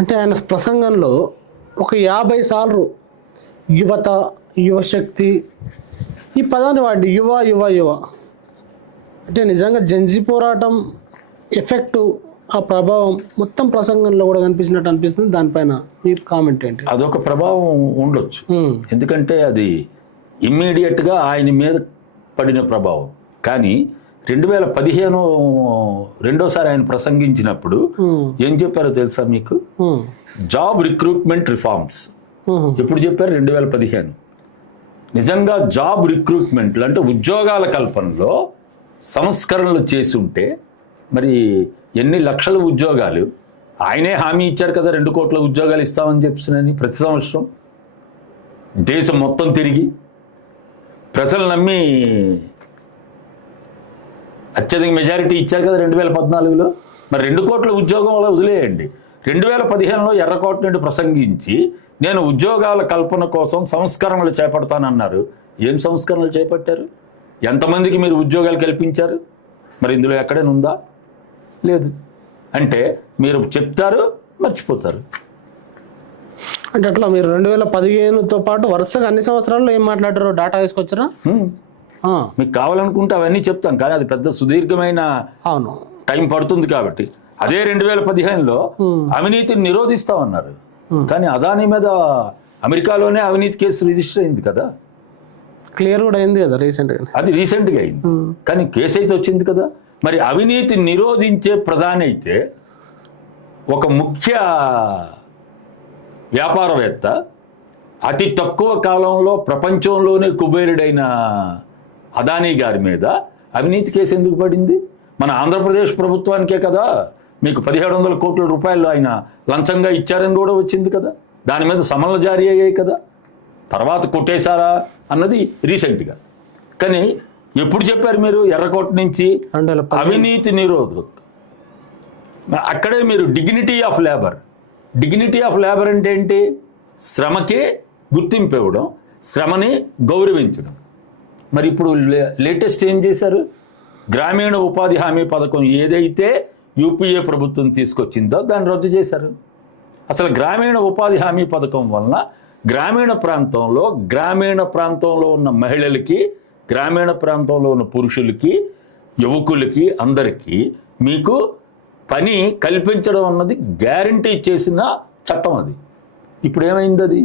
అంటే ఆయన ప్రసంగంలో ఒక 50 సార్లు యువత, యువశక్తి ఈ పదాన్ని వాడి యువ యువ యువ అంటే నిజంగా జంజీ పోరాటం ఎఫెక్టు ఆ ప్రభావం మొత్తం ప్రసంగంలో కూడా కనిపించినట్టు అనిపిస్తుంది. దానిపైన మీ కామెంట్ ఏంటి? అదొక ప్రభావం ఉండొచ్చు, ఎందుకంటే అది ఇమ్మీడియట్గా ఆయన మీద పడిన ప్రభావం. కానీ 2015 రెండోసారి ఆయన ప్రసంగించినప్పుడు ఏం చెప్పారో తెలుసా మీకు? జాబ్ రిక్రూట్మెంట్ రిఫార్మ్స్ ఎప్పుడు చెప్పారు? 2015. నిజంగా జాబ్ రిక్రూట్మెంట్లు అంటే ఉద్యోగాల కల్పనలో సంస్కరణలు చేసి ఉంటే మరి ఎన్ని లక్షల ఉద్యోగాలు ఆయనే హామీ ఇచ్చారు కదా, 2 కోట్ల ఉద్యోగాలు ఇస్తామని చెప్పినని ప్రతి సంవత్సరం దేశం మొత్తం తిరిగి ప్రజలు నమ్మి అత్యధిక మెజారిటీ ఇచ్చారు కదా 2014లో. మరి 2 కోట్ల ఉద్యోగం వల్ల వదిలేయండి. 2015లో ఎర్రకోట నుండి ప్రసంగించి నేను ఉద్యోగాల కల్పన కోసం సంస్కరణలు చేపడతానన్నారు. ఏం సంస్కరణలు చేపట్టారు? ఎంతమందికి మీరు ఉద్యోగాలు కల్పించారు? మరి ఇందులో ఎక్కడైనా ఉందా? లేదు. అంటే మీరు చెప్తారు, మర్చిపోతారు. అంటే అట్లా మీరు 2015తో పాటు వరుసగా అన్ని సంవత్సరాల్లో ఏం మాట్లాడారో డాటా తీసుకొచ్చారా? మీకు కావాలనుకుంటే అవన్నీ చెప్తాం, కానీ అది పెద్ద సుదీర్ఘమైన టైం పడుతుంది. కాబట్టి అదే 2015లో అవినీతిని నిరోధిస్తామన్నారు. కానీ అదాని మీద అమెరికాలోనే అవినీతి కేసు రిజిస్టర్ అయింది కదా, క్లియర్ కూడా అయింది కదా రీసెంట్గా. అది రీసెంట్గా అయింది, కానీ కేసు అయితే వచ్చింది కదా. మరి అవినీతి నిరోధించే ప్రధాని అయితే ఒక ముఖ్య వ్యాపారవేత్త అతి తక్కువ కాలంలో ప్రపంచంలోనే కుబేరుడైన అదానీ గారి మీద అవినీతి కేసు ఎందుకు పడింది? మన ఆంధ్రప్రదేశ్ ప్రభుత్వానికే కదా మీకు 1700 కోట్ల రూపాయలు ఆయన లంచంగా ఇచ్చారని కూడా వచ్చింది కదా. దాని మీద సమన్లు జారీ అయ్యాయి కదా. తర్వాత కొట్టేశారా అన్నది రీసెంట్గా. కానీ ఎప్పుడు చెప్పారు మీరు ఎర్రకోట నుంచి అవినీతి నిరోధక? అక్కడే మీరు డిగ్నిటీ ఆఫ్ లేబర్ అంటే ఏంటి? శ్రమకి గుర్తింపు ఇవ్వడం, శ్రమని గౌరవించడం. మరి ఇప్పుడు లేటెస్ట్ ఏం చేశారు? గ్రామీణ ఉపాధి హామీ పథకం ఏదైతే యూపీఏ ప్రభుత్వం తీసుకొచ్చిందో దాన్ని రద్దు చేశారు. అసలు గ్రామీణ ఉపాధి హామీ పథకం వలన గ్రామీణ ప్రాంతంలో ఉన్న మహిళలకి, గ్రామీణ ప్రాంతంలో ఉన్న పురుషులకి, యువకులకి అందరికీ మీకు పని కల్పించడం అన్నది గ్యారంటీ చేసిన చట్టం. అది ఇప్పుడు ఏమైంది? అది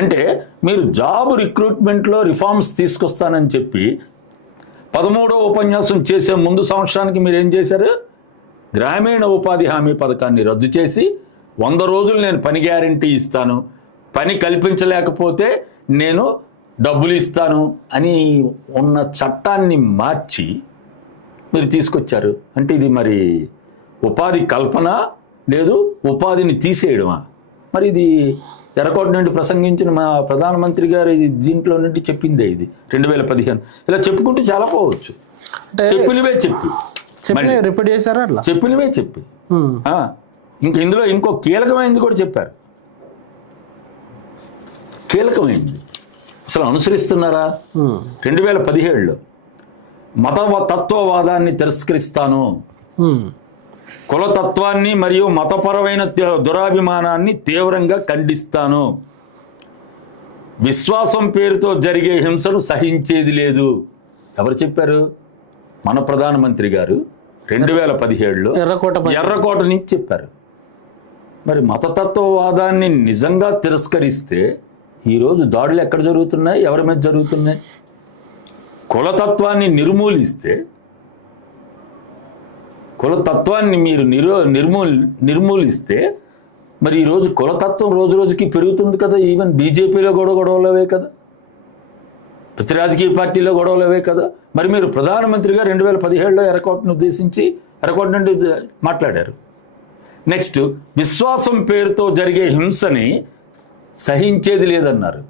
అంటే మీరు జాబ్ రిక్రూట్మెంట్లో రిఫార్మ్స్ తీసుకొస్తానని చెప్పి 13వ ఉపన్యాసం చేసే ముందు సంవత్సరానికి మీరు ఏం చేశారు? గ్రామీణ ఉపాధి హామీ పథకాన్ని రద్దు చేసి 100 రోజులు నేను పని గ్యారంటీ ఇస్తాను, పని కల్పించలేకపోతే నేను డబ్బులు ఇస్తాను అని ఉన్న చట్టాన్ని మార్చి మీరు తీసుకొచ్చారు. అంటే ఇది మరి ఉపాధి కల్పన లేదు, ఉపాధిని తీసేయడమా? మరి ఇది ఎర్రకోట నుండి ప్రసంగించిన మా ప్రధానమంత్రి గారు దీంట్లో నుండి చెప్పిందే ఇది 2015. ఇలా చెప్పుకుంటే చాలా పోవచ్చు. చెప్పినవే రిపీట్ చేశారా? అట్లా చెప్పినవే చెప్పి ఇందులో ఇంకో కీలకమైనది కూడా చెప్పారు. కీలకమైంది అసలు అనుసరిస్తున్నారా? 2017లో తత్వవాదాన్ని తిరస్కరిస్తాను, కులతత్వాన్ని మరియు మతపరమైన దురాభిమానాన్ని తీవ్రంగా ఖండిస్తాను, విశ్వాసం పేరుతో జరిగే హింసను సహించేది లేదు. ఎవరు చెప్పారు? మన ప్రధానమంత్రి గారు 2017లో ఎర్రకోట నుంచి చెప్పారు. మరి మతతత్వవాదాన్ని నిజంగా తిరస్కరిస్తే ఈరోజు దాడులు ఎక్కడ జరుగుతున్నాయి? ఎవరి మీద జరుగుతున్నాయి? కులతత్వాన్ని నిర్మూలిస్తే, కులతత్వాన్ని మీరు నిర్మూలిస్తే మరి ఈరోజు కులతత్వం రోజు రోజుకి పెరుగుతుంది కదా. ఈవెన్ బీజేపీలో గొడవలవే కదా, ప్రతి రాజకీయ పార్టీలో గొడవలవే కదా. మరి మీరు ప్రధానమంత్రిగా 2017లో ఎర్రకోటను ఉద్దేశించి ఎర్రకోట నుండి మాట్లాడారు. నెక్స్ట్ విశ్వాసం పేరుతో జరిగే హింసని సహించేది లేదన్నారు.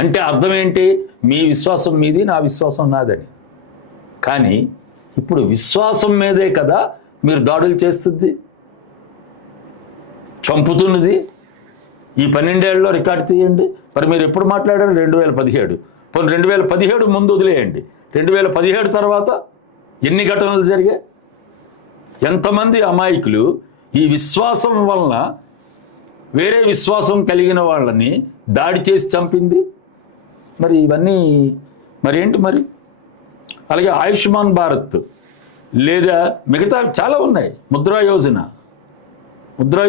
అంటే అర్థం ఏంటి? మీ విశ్వాసం మీది, నా విశ్వాసం నాదని. కానీ ఇప్పుడు విశ్వాసం మీదే కదా మీరు దాడులు చేస్తుంది, చంపుతున్నది. ఈ 12 ఏళ్ళలో రికార్డు తీయండి. మరి మీరు ఎప్పుడు మాట్లాడారు? 2017. 2017 ముందు వదిలేయండి. 2017 తర్వాత ఎన్ని ఘటనలు జరిగాయి? ఎంతమంది అమాయకులు ఈ విశ్వాసం వలన వేరే విశ్వాసం కలిగిన వాళ్ళని దాడి చేసి చంపింది. మరి ఇవన్నీ మరి ఏంటి మరి? అలాగే ఆయుష్మాన్ భారత్ లేదా మిగతా చాలా ఉన్నాయి. ముద్రా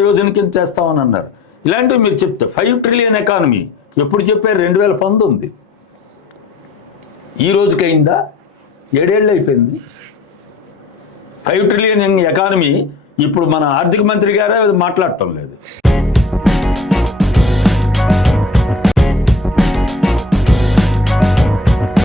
యోజన కింద చేస్తామని అన్నారు. ఇలాంటివి మీరు చెప్తే 5 ట్రిలియన్ ఎకానమీ ఎప్పుడు చెప్పారు? 2019. ఈ రోజుకైందా? 7 ఏళ్ళు అయిపోయింది. 5 ట్రిలియన్ ఎకానమీ ఇప్పుడు మన ఆర్థిక మంత్రి గారే మాట్లాడటం లేదు.